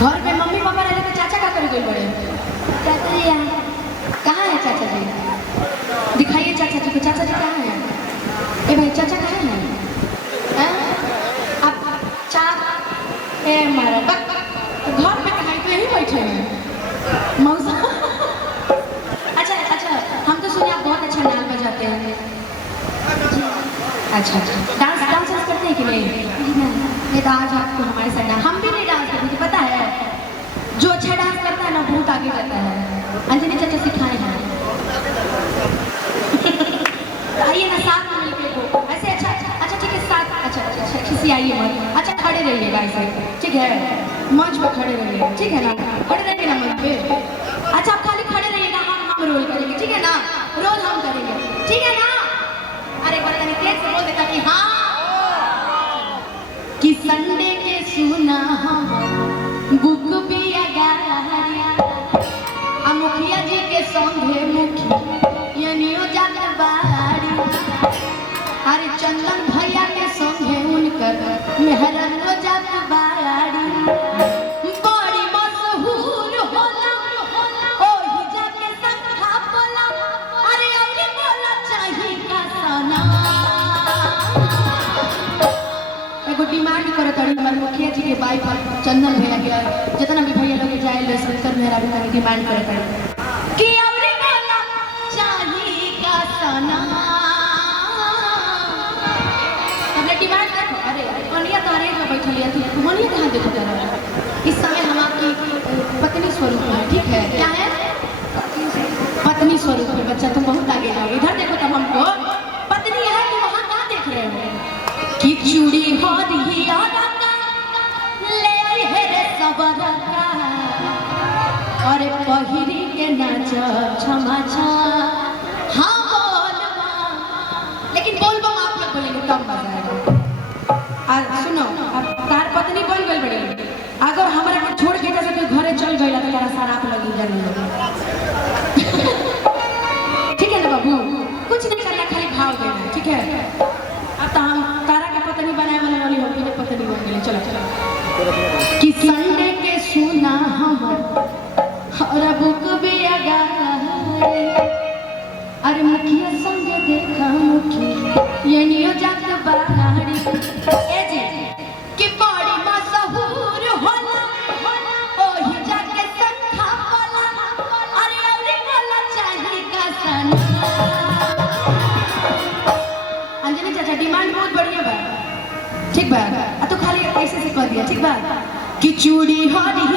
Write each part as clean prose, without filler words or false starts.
घर पे mummy papa रहते तो चाचा का करे बड़े? चाचा जी यहाँ कहाँ है? चाचा जी दिखाइए चाचा जी को। चाचा जी कहाँ है? ए भाई चाचा कहाँ है? आप चार ए मारा तो घर पे कहाँ पे ही बैठे हैं मौसा। अच्छा हम तो सुने आप बहुत अच्छा नाल बजाते हैं। अच्छा डांस करते हैं कि नहीं? ये तो आज आपको हमारे साथ हम भी नहीं डांस करते, पता है जो अच्छा डांस करता है ना बहुत आगे जाता है। अंजलि चाचा सिखाए हैं। आइए ना साथ में मिलके को ऐसे। अच्छा ठीक है साथ। अच्छा किसी आइए मत। अच्छा खड़े रहिएगा ऐसे, ठीक है? मंच पर खड़े रहिए, ठीक है ना? खड़े रहिए ना मंच पे। अच्छा आप खाली खड़े रहिएगा, हम रोल करेंगे, ठीक है ना? रोल हम करेंगे, ठीक है ना? अरे बड़ा तेज से बोल देता कि हाँ कि संडे के सुना हम बुक भी मुखिया जी के संगे मुखिया जात बाड़ी। अरे चंदन भैया के संगे उनकर मेहरनो जात बाड़ी। बड़ी मशहूर होला ओही जाके संखा बोला। अरे अरे बोला चाही का सना एगो डिमांड करे तड़ी हमर मुखिया जी के बाई पर चंदन भैया के जितना भी भैया लोग जाए ले शंकर मेहरा भी कहीं डिमांड करे तड़ी कि अरे बोला चाही का सना। तब डिमांड देखो। अरे कनिया तारे में बैठल है तू मनिया कहां देखो जरा। इस समय हम आपकी पत्नी स्वरूप है, ठीक है? क्या है? पत्नी स्वरूप है। बच्चा तुम बहुत आगे जाओ। इधर देखो तब हमको पत्नी है, तुम वहां कहां देख रहे हो? कि चूड़ी हो रही ले आई है रे सबरा का। अरे पहिरी के नाच क्षमा छा। हाँ बोलबा, लेकिन बोलबा आप लोग बोलेंगे तब मजा आएगा। सुनो अब तार पत्नी बोल गई बड़ी, अगर हमारा के छोड़ के जैसे कोई घरे चल गई तो तारा सारा आप लगी जाने। ठीक है ना बाबू? कुछ नहीं करना, खाली भाव देना, ठीक है? अब तो हम तारा का पत्नी बनाए वाले वाली हो गई, पत्नी बन गई। चलो कि संडे के सुना हम और बुक भी आगा। अरे मुखिया संग देखा मुखिया ये जात बाड़ी। ए जी कि बड़ी मशहूर होला ओही जाके संखा बोला। अरे अरे बोला चाही का सना। अंजलि चाचा डिमांड बहुत बढ़िया बा, ठीक बा? तो खाली ऐसे से कर दिया, ठीक बा? कि चूड़ी हो रही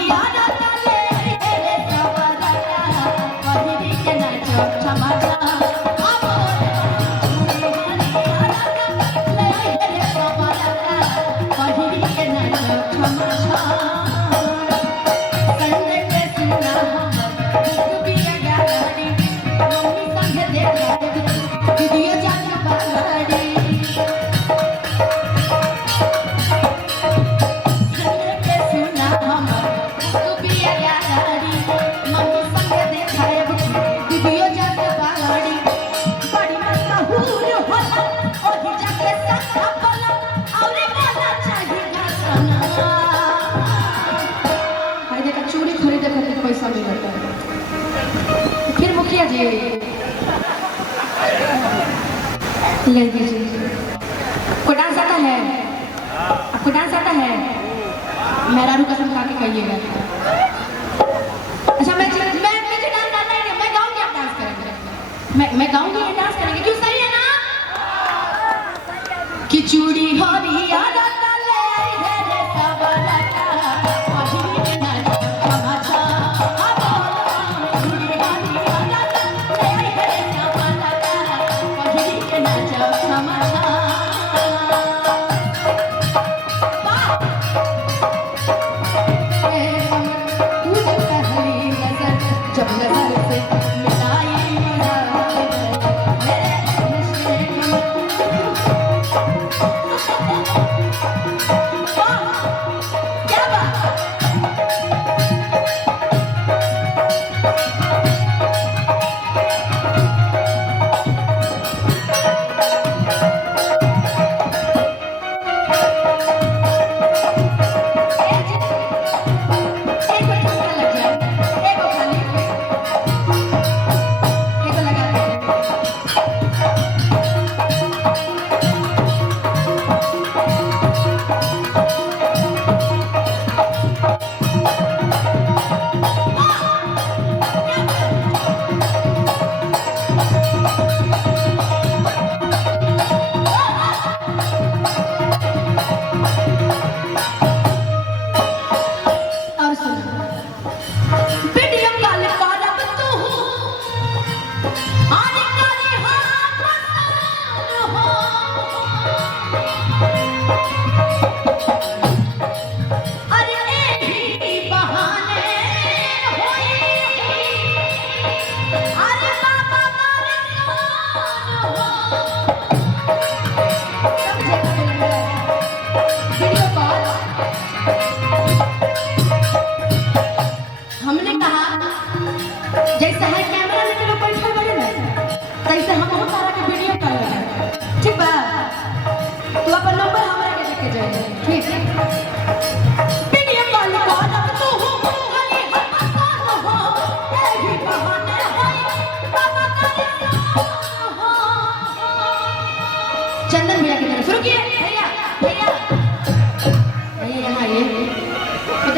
फिर मुखिया जी को डांस आता है? आपको डांस आता है? मेरा रू कसम खा के कहिएगा। अच्छा मैं मुझे डांस आता है, मैं गाऊंगी आप डांस करेंगे। मैं गाऊंगी ये डांस करेंगे, क्यों? सही है ना? कि चूड़ी हो रही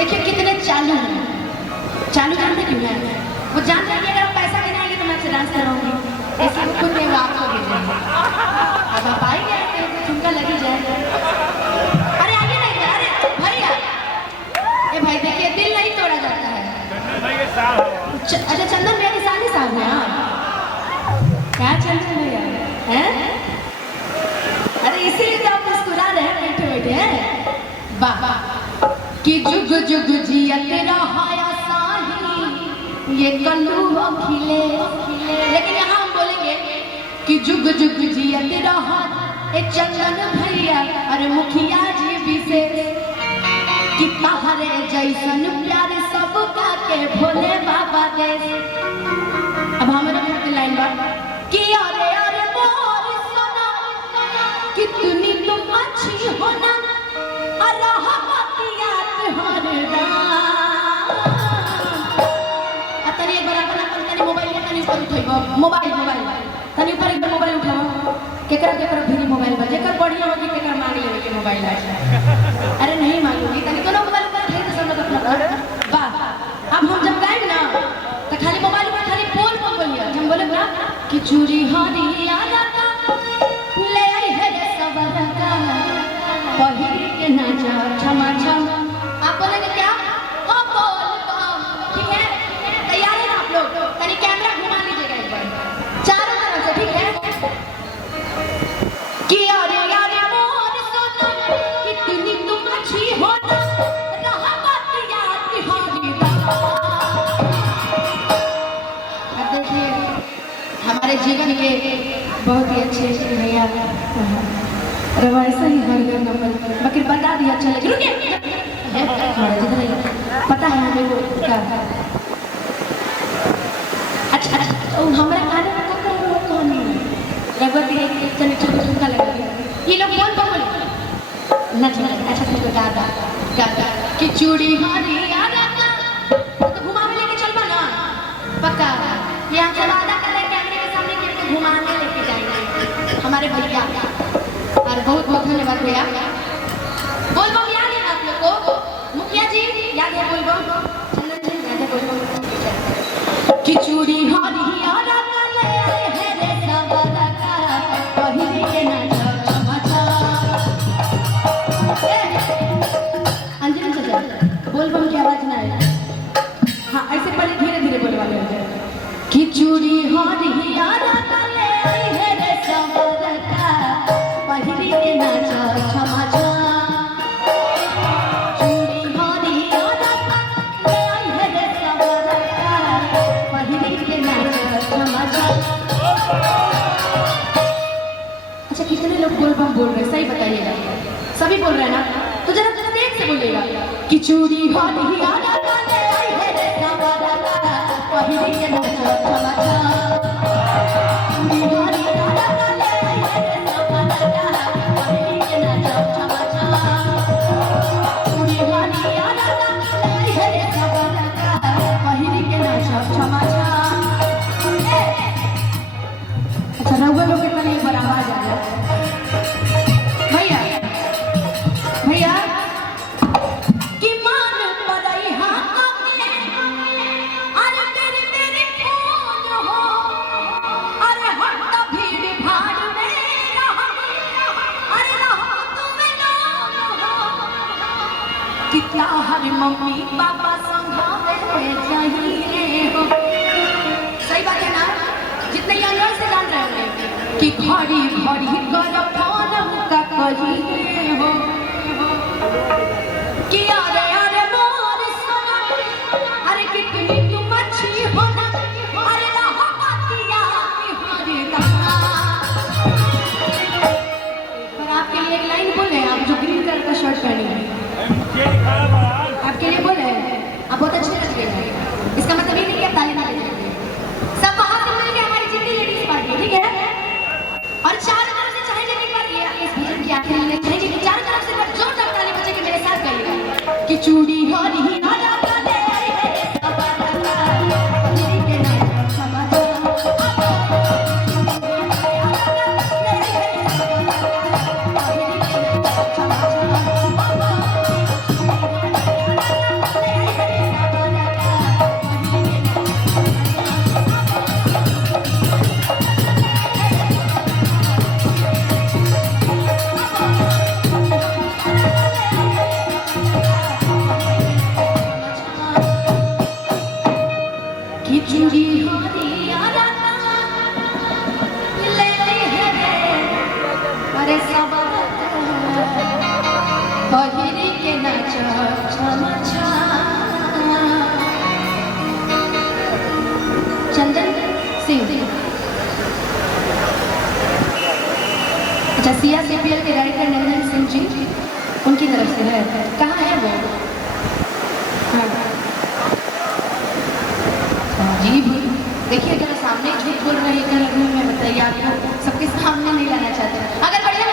देखिए कितने चालू हैं। चालू जानते क्यों है? वो जान रही है अगर आप पैसा गिनाएंगे तो मैं आपसे डांस कराऊंगी, इसलिए वो खुद में आपको भेज रही है। अब आप आएंगे तो झुमका लगी जाएगा। अरे आइए ना इधर। अरे भैया, ये भाई देखिए दिल नहीं तोड़ा जाता है। अच्छा चंदन भैया की शादी साहब है। क्या चंदन भैया हैं? अरे इसीलिए तो आप मुस्कुरा रहे हैं बैठे बैठे हैं। वाह कि जुग जुग जियत रहाया साही ये कल्लू खिले। लेकिन यहाँ हम बोलेंगे कि जुग जुग जियत रहा एक चंदन भैया अरे मुखिया जी विशेष कि तहरे जैसन प्यारे सबका के भोले बाबा दे। अब हमारे लाइन बात कि अरे अरे मोर सोना कितनी तुम अच्छी हो ना मोबाइल तनी ऊपर एकदम मोबाइल उठाओ। केकरा केकरा भी मोबाइल बजे कर बढ़िया होगी केकरा मांग लेवे के मोबाइल है। अरे नहीं मांगूंगी तनी दोनों मोबाइल पर उठाई तो सब लोग अपना वाह। अब हम जब गाएंगे ना तो खाली मोबाइल में खाली बोल बोलिए। हम बोले ना कि चूड़ी हारी यादा ले आई है सबर का पहिर के ना जा क्षमा छम। आप बोलेंगे क्या? ओ बोल ठीक है? तैयार है ना आप लोग? तनी कैमरा घुमा लीजिएगा एक बार चारों तरफ से, ठीक है? कि अरे यारे मोर सोना कितनी तुम अच्छी हो ना रहा बात याद बिहारी दा। अब देखिए हमारे जीवन के बहुत ही अच्छे भैया रवा ऐसा ही हर घर नंबर बाकी बता दिया चले रुकिए पता है हमें वो क्या। अच्छा तो हमारा खाने में क्या वो कहानी रघुवती चने झुमका लगा ये लोग बोल बोल ना चला। अच्छा तो दादा दादा कि चूड़ी हारी यादा तो घुमाने लेके चलबा ना पक्का। यहाँ से वादा कर रहे कैमरे के सामने कि घुमाने लेके जाएंगे हमारे भैया। और बहुत बहुत धन्यवाद भैया। बोल बम याद है आप लोग को? मुखिया जी याद है बोल बम? चंदन जी याद है बोल बम? कि चूड़ी हारी यादा ले आए हैं रे सवादा का पहिर के ना क्षमा छा। अंजलि चाचा बोल बम की आवाज ना आए। हाँ ऐसे पहले धीरे धीरे बोलवा लो कि चूड़ी हारी यादा ले आए हैं रे सवादा का पहिर के ना क्षमा छा। अच्छा कितने लोग बोल बम बोल रहे हैं सही बताइएगा? सभी बोल रहे हैं ना? तो जरा जरा देख से बोलिएगा कि चूड़ी हारी यादा ले आई है रे सवादा का पहिर के ना क्षमा छा। चूड़ी हारी यादा ले आई है रे सवादा का पहिर के ना क्षमा छा। चूड़ी हारी यादा ले आई है रे सवादा का पहिर के ना क्षमा छा। अच्छा रघुआ लोग कितना नहीं बड़ा आवाज आ रहा भैया भैया कि मान पड़ई हाथों में अरे तेरे तेरे कौन हो अरे हट भीड़ भाड़ में रहा अरे रहो तुम्हें नाम हो कि क्या हर मम्मी पापा संभाले चाहिए हो। सही बात है ना? जितने यंगर से जान रहे होंगे कि घड़ी घड़ी कर फोन का कहिए हो कि अरे अरे मोर सोना अरे कितनी तुम अच्छी हो ना अरे रहा बातिया बिहारी दा। पर आपके लिए एक लाइन बोले आप जो ग्रीन कलर का शर्ट पहनी है आपके लिए बोले आप बहुत अच्छे लग रहे हैं। इसका मतलब ये नहीं कि आप ताली ना बजाएंगे। सब वहां से मिल के हमारी जितनी लेडीज पार्टी ठीक है और चारों तरफ से चाहे जितनी बार ये इस भजन की आखिरी लाइन चाहे जितनी चारों तरफ से जोरदार ताली बजा के मेरे साथ गाइएगा कि चूड़ी हारी यादा ले आई है रे सवादा का पहिर के ना क्षमा छा। पहिर के ना क्षमा छा। सिया सीपीएल के डायरेक्टर नंदन सिंह जी, उनकी तरफ से है। कहाँ है वो? हाँ जी, देखिए जरा सामने झूठ बोल रहे हैं, क्या लगने में बताइए, आपको सबके सामने नहीं लाना चाहते। अगर बढ़िया